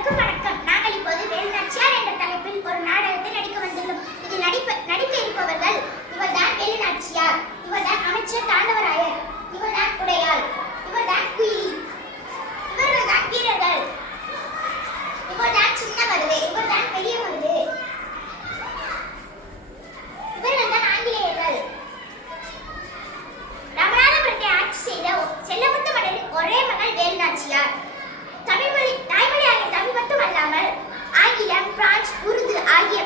அனைவருக்கும் வணக்கம். நாங்கள் இப்போது வேலுநாச்சியார் என்ற தலைப்பில் ஒரு நாடகத்தை நடிக்க வந்துள்ளோம். இதில் நடிக்க இருப்பவர்கள் இவர்தான் வேலுநாச்சியார், இவர்தான் அமைச்சர் தாண்டவராயர், இவர்தான் உடையாள், இவர்தான் குயிலி, இவர்கள்தான் வீரர்கள், இவர்தான் சின்ன மருது, இவர்தான் பெரிய மருது, இவர்கள்தான் ஆங்கிலேயர்கள். ராமநாதபுரத்தை ஆட்சி செய்த செல்லமுத்து மன்னரின் ஒரே மகள் வேலுநாச்சியார். தாய்மொழியாகிய தமிழ் மட்டுமல்லாமல் ஆங்கிலம், பிரான்ஸ், உருது ஆகிய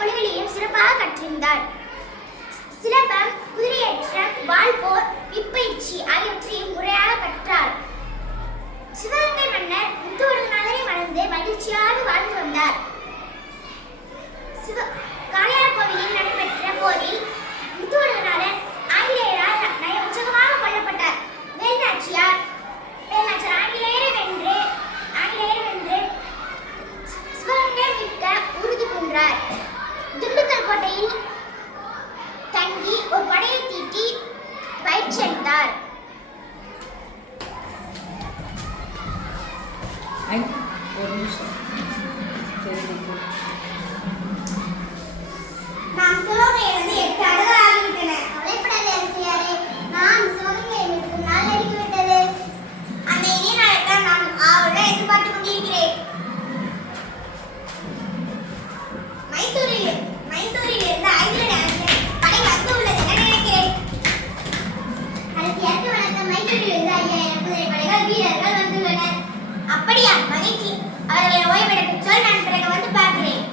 மொழிகளையும் சிறப்பாக கற்றிருந்தார். சிலம்பம், குதிரையேற்றம், வாள்போர், விற்பயிற்சி ஆகியவற்றையும் முறையாக கற்றார். சிவகங்கை மன்னர் முத்துவடுகநாதரை மணந்து மகிழ்ச்சியாக வாழ்ந்து வந்தார். காளையார் கோவிலில் நடைபெற்ற போரில் முத்துவடுகநாதர் ஆங்கிலேயரால் நயவஞ்சகமாக கொல்லப்பட்டார். வேலுநாச்சியார் ஆங்கிலேயரை வென்று சிவகங்கை மீட்க உறுதி பூண்டார். திண்டுக்கல் கோட்டையில் தங்கி ஒரு படையை தீட்டி பயிற்சி அளித்தார். நாம் சிவகங்கையை வந்து 8 ஆண்டுகள் ஆகிவிட்டன. கவலைப்படாத அரசியாரே, நாம் சிவகங்கையை மீட்கும் நாள் நெருங்கிவிட்டது. அந்த இனிய நாளைத்தான் நான் ஆவலுடன் எதிர்பார்த்துக் கொண்டிருக்கிறேன். மைசூரில் இருந்து 5 படை வந்து உள்ளது என நினைக்கிறேன். அரசியாருக்கு வணக்கம். மைசூரில் இருந்து 5000 குதிரை படைகள் வீரர்கள் வந்துள்ளனர். அப்படியா? மகிழ்ச்சி. அவர்களை ஓய்வெடுக்கச் சொல், நான் பிறகு வந்து பார்க்கிறேன்.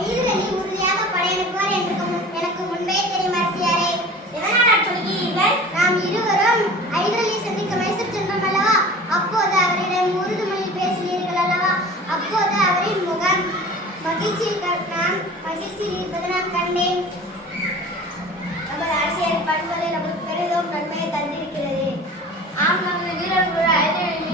ஐயர்களி உறுதியாக படையெடுப்பார் என்று எனக்கு முன்பே தெரியும் அரசியாரே. எதனால் சொல்கிறீர்கள்? நாம் இருவரும் ஐதரலி சந்திக்க மைசூர் சென்றோம் அல்லவா? அப்போது அவரிடம் உருது மொழியில் பேசினீர்கள் அல்லவா? அப்போது அவரின் முகம் மகிழ்ச்சியில் இருப்பதை நான் கண்டேன். நமது அரசியல் பண்புகளை நமக்கு பெரிதும் நன்மையை தந்திருக்கிறது. ஆம், நமது வீரர்களோடு ஐதரலி